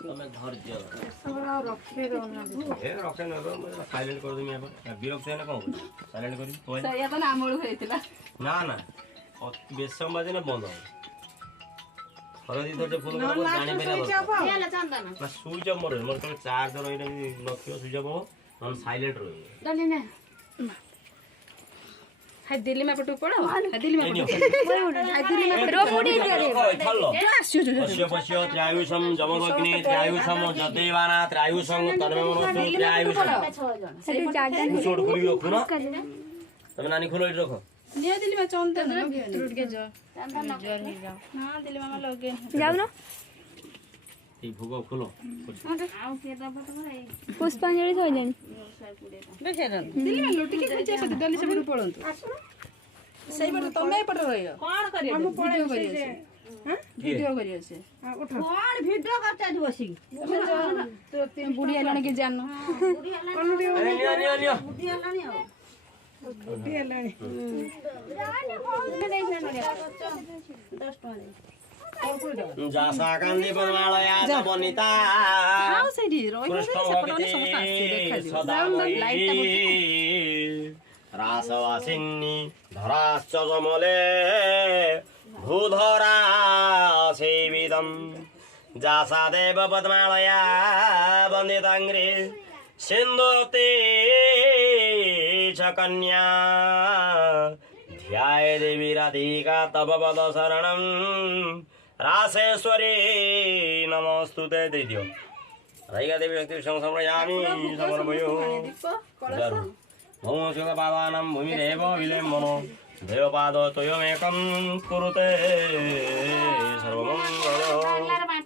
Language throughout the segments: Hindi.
तमे धैर्य रखे न साइलेंट कर दूँ विरक्त है ना कौन साइलेंट कर ना ना बेस समय ना बंद थोड़ा दी थोड़े फोन कर जाने ना स्विच ऑफ मोर मोर तो चार्ज रही रखियो स्विच ऑफ हो हम साइलेंट रही हाय दिल्ली में पटू पड़ो हाय दिल्ली में हाय दिल्ली में रोपुडी पश्य पश्य त्रायुषम जमदग्नि त्रायुषम जदेवाना त्रायुषम तन्मेमनस्तु त्रायुषम सेठी जागा छोड़ खुली रखो ना तब नानी खोलो इट रखो ने दिल्ली में चंदन टूट के जो चंदन जर ही जाओ हां दिल्ली में लगे जाओ ना ये भोग खोलो आउ के दबा तो रे पुष्पांजलि हो जानी देखे दिल्ली में लुटी के खिचे से दिल्ली से बड़ पड़ंतु सही बात तमे पड़ रहियो कोन करियो हम वीडियो करियो से हां वीडियो करियो से उठ कोन वीडियो करता दी बसी तो तीन बुढ़िया लाने के जानो कोन वीडियो लियो बुढ़िया लाने हो बुढ़िया लाने जाने फोन नहीं जानो 10 टका जासा कांदी बनवालया बनिता हां सेडी रोई सेपटने समस्त आसी देखा जाओ लाइट ता रासवासिनी धराश्च जमले भूधरा सेविदं जासा देव पद्मालया वन्दिताङ्ग्रे सिन्धुते च कन्या ध्याये देवी राधिका तव पद शरणं रासेश्वरी नमस्तुते दे दियो राधिका देवी भक्ति संसमयामि समर्पयो जरूर भौमसुखपादानां भूमिरेव विलेम्बनो देवपाद त्वयमेकं कुरुते सर्वमङ्गलम्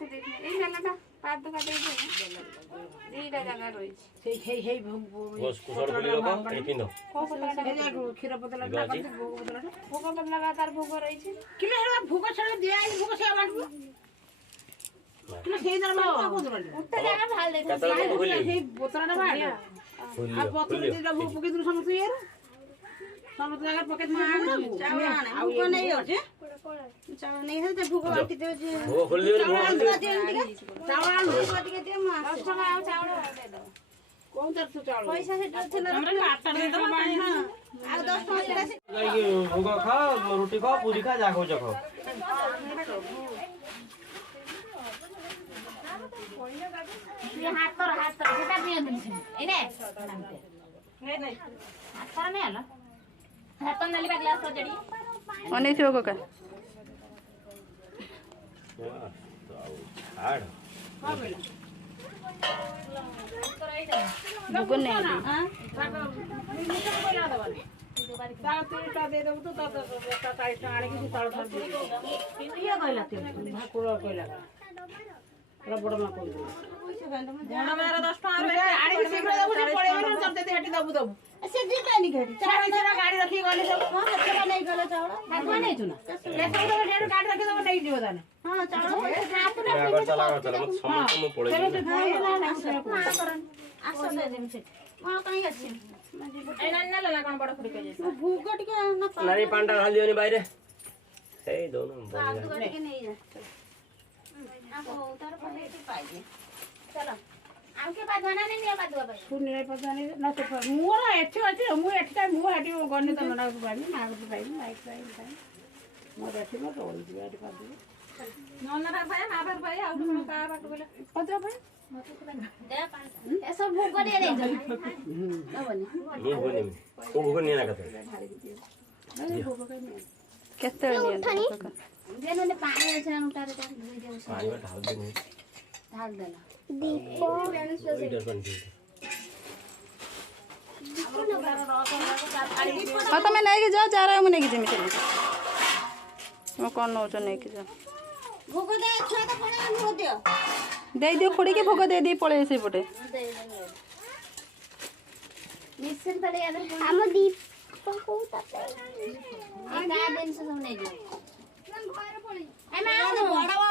रोटी खाओ पूरी खा जागो जखो हाथ सेटा पियंदिन एने नहीं हाथ नहीं हला हाथ नाली बा ग्लास जड़ी अने थियो कोका हाड़ हां बोला बुको नहीं हां ताता दे दो तो ताता ताई आने की ताल कर दे ये कहला ती भाकुर कहला बड़ मा को बड़ मारा 10 टका रे आड़ी के शीघ्र दबु से पड़े न सब दे हटी दबु दबु से दी कानी घटी चार गाड़ी रखी गले सब हां केला नहीं गले चावड़ा भागवा नहीं छु ना ले सब तो ढेर गाड़ी रखी दबु नहीं दियो दाना हां चावड़ा हाथ रे अगर चला मत समझ में पड़े आसो दे दिन से मां कहीं अछि ए नन्ना लला कोन बड़ खुड़ी के जैसा भूख टिके ना नानी पांडा ढाल दियो नि बाहर ए दोनों आग गड़ के नहीं जा आप उतार पड़े पाइए चलो आमके पादवाना नहीं निया पादवा भाई सुन रे पता नहीं ना तो मोरा एठी अछि मु एठी टाइम मु हटी गने त मना पाइबी ना को पाइबी लाइक पाइबी मोर एठी म रोल दिया एठी पादी नन्ना भाई ना भाई आउ का बात बोले पता भाई दे पान ऐसा भूख दे रे ना बनी भूख नहीं ना कहते केते नहीं कोका देनो ने पानी আছে না উঠারে তা ধুই দেও पानी में ढाल दे ঢাল দেলা दीपो इधर बन दे हाँ तो मैं नहीं कि जा रहा हूँ मैं नहीं कि जिमी चली मैं कौन नौ जो नहीं कि जा भोग दे छुआ तो पड़े भोग दियो दे दियो खुड़ी के भोग दे दी पड़े से पड़े मिशन पड़े यार हम दीप को ताते ए का दिन से सब नहीं दियो ए मां बड़ा